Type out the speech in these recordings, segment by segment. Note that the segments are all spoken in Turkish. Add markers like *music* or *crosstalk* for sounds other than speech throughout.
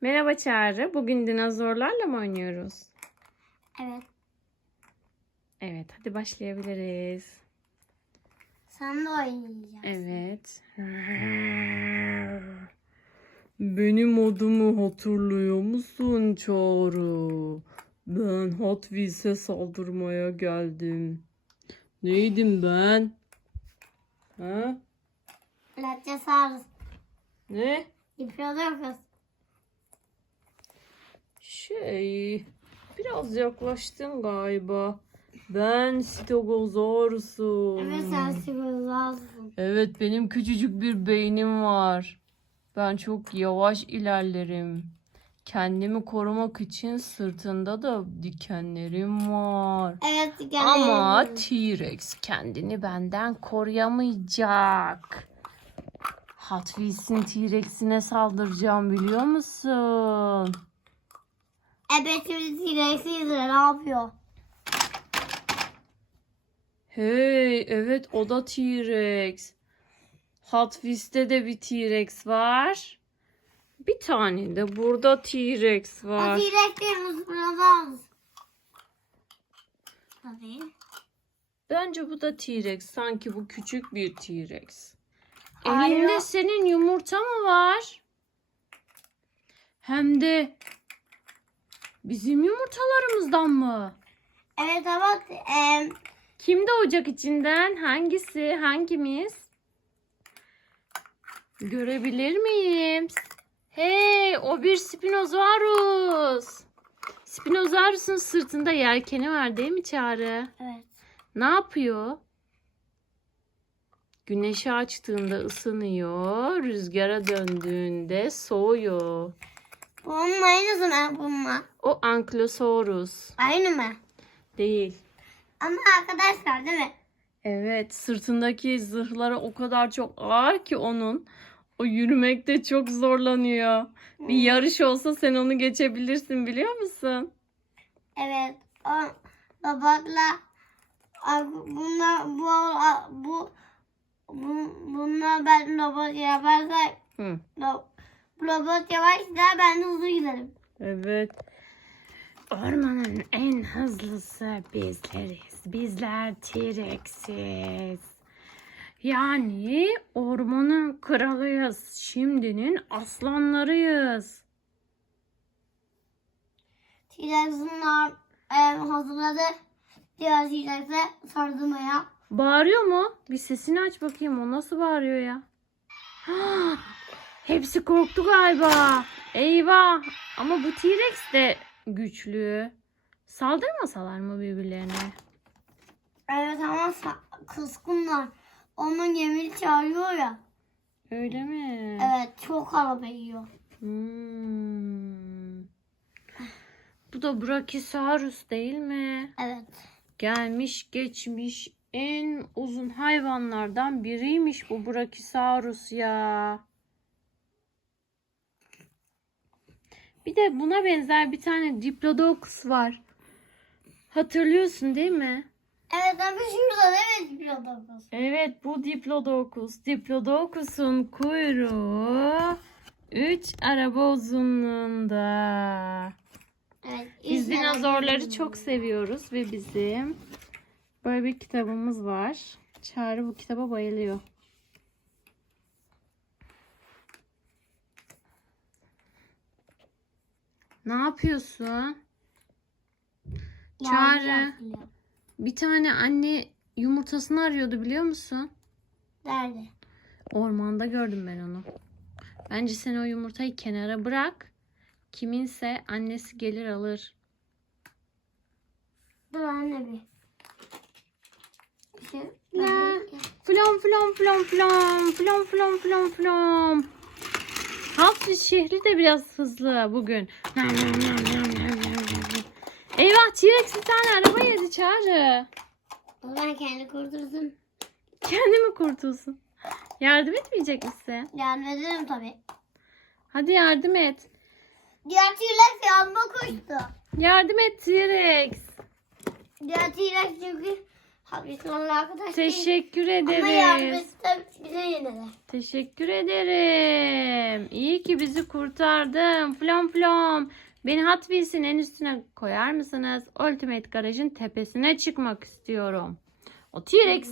Merhaba Çağrı. Bugün dinozorlarla mı oynuyoruz? Evet. Evet, hadi başlayabiliriz. Sen de oynayacaksın. Evet. Benim adımı hatırlıyor musun Çağrı? Ben Hot Wheels'e saldırmaya geldim. Neydim ben? Ha? Latyasaurus. Ne? Diplodocus. Şey, biraz yaklaştın galiba. Ben Stegosaurus'um. Evet sen Stegosaurus'un. Evet, benim küçücük bir beynim var. Ben çok yavaş ilerlerim. Kendimi korumak için sırtında da dikenlerim var. Evet. gene- Ama T-Rex kendini benden koruyamayacak. Hot Wheels'in T-Rex'ine saldıracağım biliyor musun? Evet şimdi izle ne yapıyor? Hey, evet o da T-Rex. Hot Wheels'te de bir T-Rex var. Bir tane de burada T-Rex O var. T-Rex değil? Stegosaurus. Tabii. Bence bu da T-Rex. Sanki bu küçük bir T-Rex. Elinde senin yumurta mı var? Hem de bizim yumurtalarımızdan mı? Evet ama em, Kimde ocak içinden? Hangisi? Hangimiz? Görebilir miyim? Hey, o bir Spinosaurus. Spinosaurus'un sırtında yelkeni var değil mi Çağrı? evet. Ne yapıyor? Güneşi açtığında ısınıyor, rüzgara döndüğünde soğuyor. Bunun aynısı mı bununla? O Ankylosaurus Aynı mı? değil. Ama arkadaşlar değil mi? Evet, sırtındaki zırhları o kadar çok ağır ki onun. O yürümekte çok zorlanıyor. Bir yarış olsa sen onu geçebilirsin biliyor musun? Evet. O Ay, bunlar bu bu bu bunlar ben robot yaparsak Hı. ro- robot yavaş gider ben de hızlı giderim. Evet. Ormanın en hızlısı bizleriz. Bizler T-Rex'iz. Yani ormanın kralıyız. Şimdinin aslanlarıyız. T-Rex'in e, hazırladı. Diğer T-Rex'e sardırmaya. Bağırıyor mu? Bir sesini aç bakayım. O nasıl bağırıyor ya? *gasps* Hepsi korktu galiba. Eyvah. Ama bu T-Rex de güçlü. Saldırmasalar mı birbirlerine? Evet ama kızgınlar. Onun gemini çağırıyor ya. Öyle mi? Evet çok araba yiyor. Hmm. Bu da Brachiosaurus değil mi? Evet. Gelmiş geçmiş en uzun hayvanlardan biriymiş bu Brachiosaurus ya. Bir de buna benzer bir tane Diplodocus var. Hatırlıyorsun değil mi? Evet ama şurada değil mi Diplodocus? Evet bu Diplodocus. Diplodocus'un kuyruğu 3 araba uzunluğunda. Evet. Biz dinozorları çok seviyoruz ve bizim böyle bir kitabımız var. Çağrı bu kitaba bayılıyor. Ne yapıyorsun? Çağrı. Bir tane anne yumurtasını arıyordu biliyor musun? Nerede? Ormanda gördüm ben onu. Bence sen o yumurtayı kenara bırak. Kiminse annesi gelir alır. Dur anne bir. Şey, La. Flom flom flom flom flom flom flom flom. Hafız şehri de biraz hızlı bugün. Eyvah T-Rex bir tane araba yedi çağrı. O ben kendi kurdurdum. Kendi mi kurtulsun? Yardım etmeyecek misin? Yardım ederim tabii. Hadi yardım et. Diğer T-Rex yanıma koştu. Yardım et T-Rex. Diğer T-Rex çünkü Hadi sonra arkadaş. Teşekkür Ama yardım ederiz. etse bize de. Teşekkür ederim. İyi ki bizi kurtardın. Flom flom. Beni Hot Wheels'in en üstüne koyar mısınız? Ultimate Garaj'ın tepesine çıkmak istiyorum. O T-Rex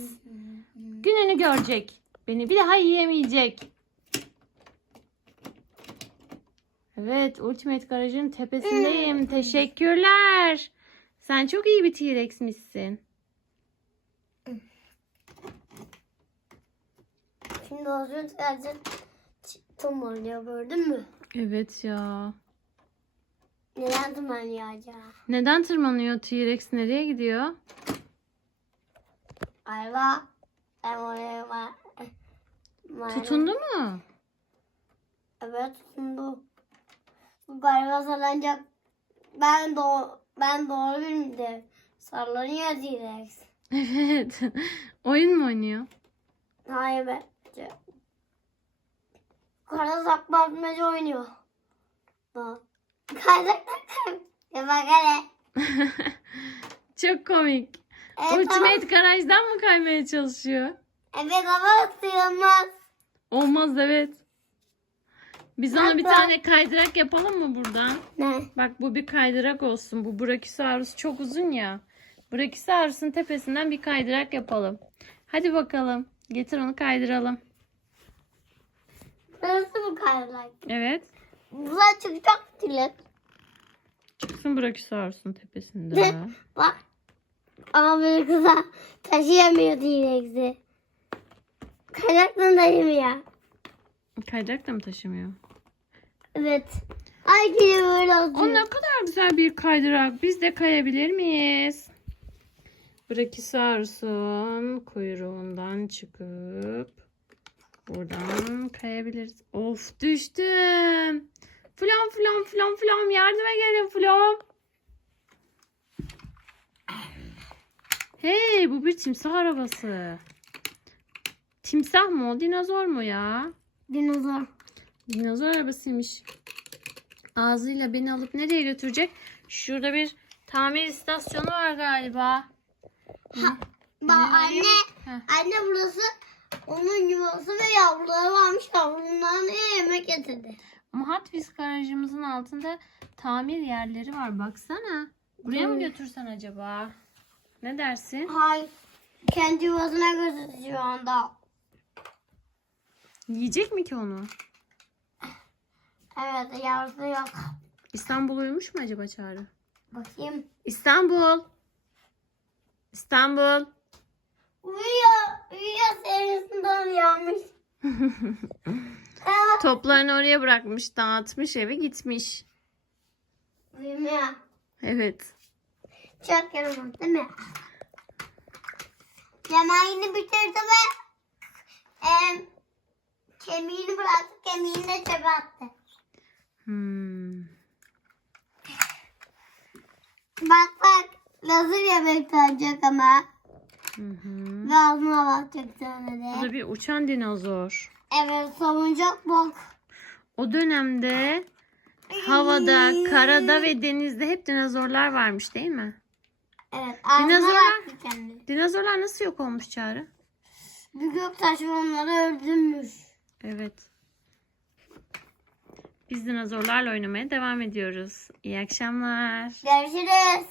gününü görecek. Beni bir daha yiyemeyecek. Evet, Ultimate Garaj'ın tepesindeyim. Teşekkürler. Sen çok iyi bir T-Rex'mişsin. Şimdi az önce sadece tırmanıyor gördün mü? Evet ya. Neden tırmanıyor acaba? Neden tırmanıyor T-Rex? Nereye gidiyor? Galiba ben oraya ma- Tutundu mu? Evet tutundu. Bu galiba sallanacak. Ben doğru, ben doğru bildim. Sallanıyor T-Rex. Evet. *laughs* Oyun mu oynuyor? Hayır bence. Kara saklanmaca oynuyor. Bak. Kaydak Ya bak hele. *laughs* Çok komik. Evet, ama, Ultimate garajdan mı kaymaya çalışıyor? evet ama sığılmaz. Olmaz evet. Biz ona bir tane kaydırak yapalım mı buradan? Ne? Bak bu bir kaydırak olsun. Bu Brachiosaurus çok uzun ya. Brachiosaurus'un tepesinden bir kaydırak yapalım. Hadi bakalım. Getir onu kaydıralım. Nasıl bu kaydak? Evet. Buradan çıkacak T-Rex. Çıksın Brachiosaurus'un tepesinde. *laughs* Bak. Ama böyle kıza taşıyamıyor T-Rex'i. Kaynaktan taşımıyor. Kaydırak da mı taşımıyor? Evet. Ay yine böyle O oldu. ne kadar güzel bir kaydırak. Biz de kayabilir miyiz? Brachiosaurus'un kuyruğundan çıkıp buradan kayabiliriz. Of düştüm. Flom flom flom flom yardıma gelin flom. Hey bu bir timsah arabası. Timsah mı o dinozor mu ya? Dinozor. Dinozor arabasıymış. Ağzıyla beni alıp nereye götürecek? Şurada bir tamir istasyonu var galiba. Bak anne. Heh. Anne burası onun yuvası ve yavruları varmış. Yavrularına yemek getirdi. Hot Wheels garajımızın altında tamir yerleri var. Baksana. Buraya mı götürsen acaba? Ne dersin? Hayır. Kendi yuvasına götürdü şu anda. Yiyecek mi ki onu? Evet yavrusu yok. İstanbul uyumuş mu acaba Çağrı? Bakayım. İstanbul. İstanbul. Uyuyor. Uyuyor serisinden uyanmış. *laughs* Toplarını oraya bırakmış, dağıtmış eve gitmiş. Uyumuyor. Evet. Çok yaramaz değil mi? Yemeğini bitirdi ve em, kemiğini bıraktı. Kemiğini de çöpe attı. Hmm. Bak bak. Nasıl yemek tanıyacak ama. Hı hı. Ve ağzına bakacak Bu de. da bir uçan dinozor. Evet savuncak bak. O dönemde havada, karada ve denizde hep dinozorlar varmış değil mi? Evet ağzına Dinozorlar- baktı kendi. Dinozorlar nasıl yok olmuş Çağrı? Bir göktaşı onları öldürmüş. Evet. Biz dinozorlarla oynamaya devam ediyoruz. İyi akşamlar. Görüşürüz.